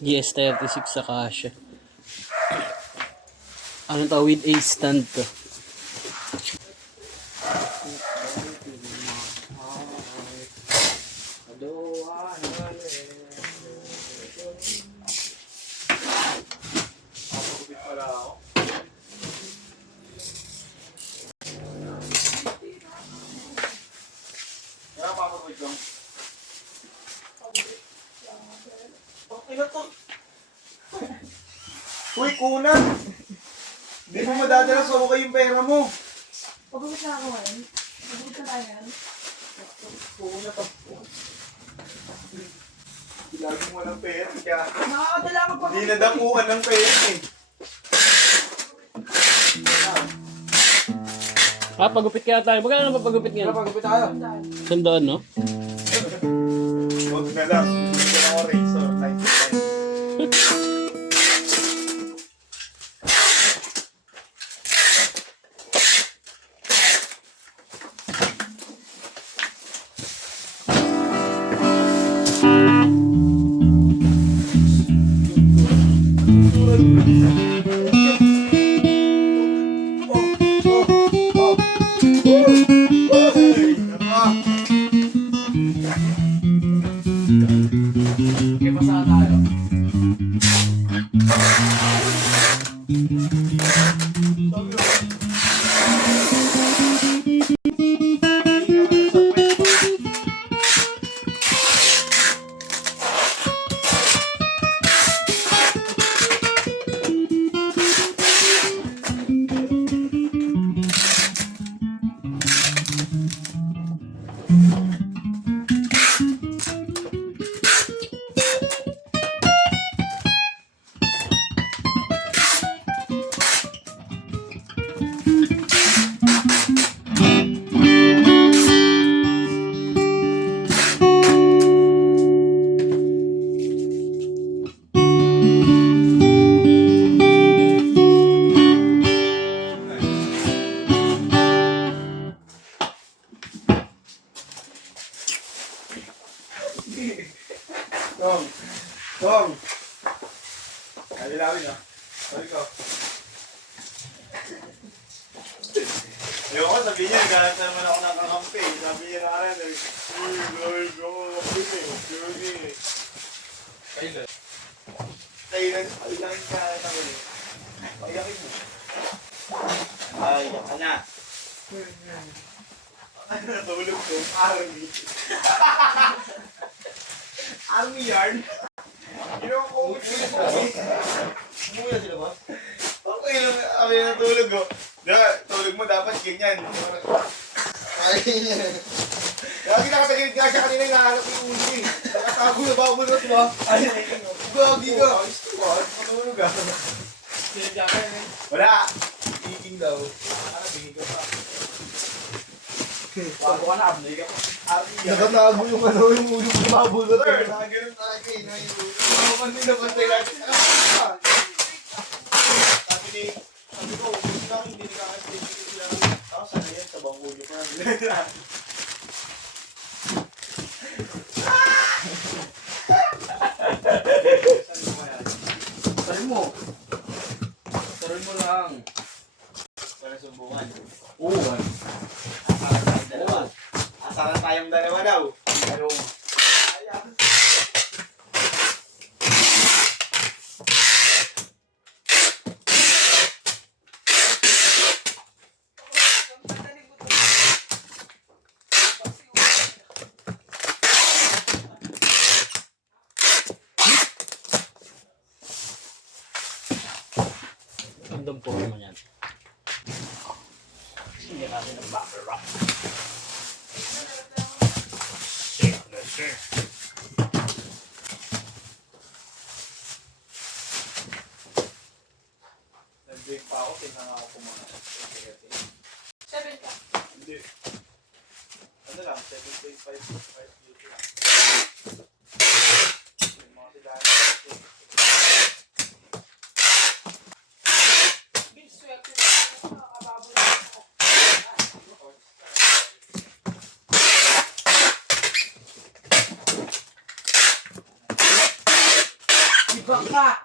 GS36 sa kasya. Ano to, with a stand to. Uy, kuna! Hindi mo madadala sa okay yung pera mo. Pag-uwi na ako ngayon. Pag-uwi na tayo ngayon. Kuna pa. Lagi mo ng pera. Kaya Nakakadala ako pag-uwi. hindi nadapuan ng pera eh. Pagupit kaya tayo. Magkano ba pagupit ngayon? Pagupit tayo. Sandaan, no? Huwag na lang. Hindi ko na ako razor. 99. Tom! Kalilawin ah. Sorry ko. Ayoko sabihin niya, naghanap naman ako ng kakampi. Sabi niya na rin, Lord, kakampi. Kailan? Kailan? Pagilangin ka na naman eh. Pagilakin mo. Ay, yan ka na. Ano natulog ko? Army. Army yarn? Ginawa ko umuwi na sila ba? Okay lang, kami natulog ko. Tulog mo dapat ganyan. Lagi nakatagilid nga siya kanina, hinahanap yung ulo eh. Nakatago na ba ako na ito ba? Gagi ka. Matulog ka. Wala. Biging daw. Biging ka pa. Bago ka na, abnay ka pa. Nakatago yung ano, yung ulo ko mabulot. Sir, nakaganon talaga eh. Naman din naman tayo natin. Sabi ko, gusto lang hindi nakakasip sila. Ako, sana yan, sa bang ulo pa. Sarin mo. Sarin mo lang. Para subukan. Oo. Asaran tayong dalawa daw. Ayun. Andun po naman yan. Hindi natin ang bumper wrap. Sure. Nag-break pa ako, tingnan ako kumana. 7 ka. Hindi. Ano lang, 7.5 YouTube. Yung mga sila Binswerte na ako. Nakakababo na ako. Baka.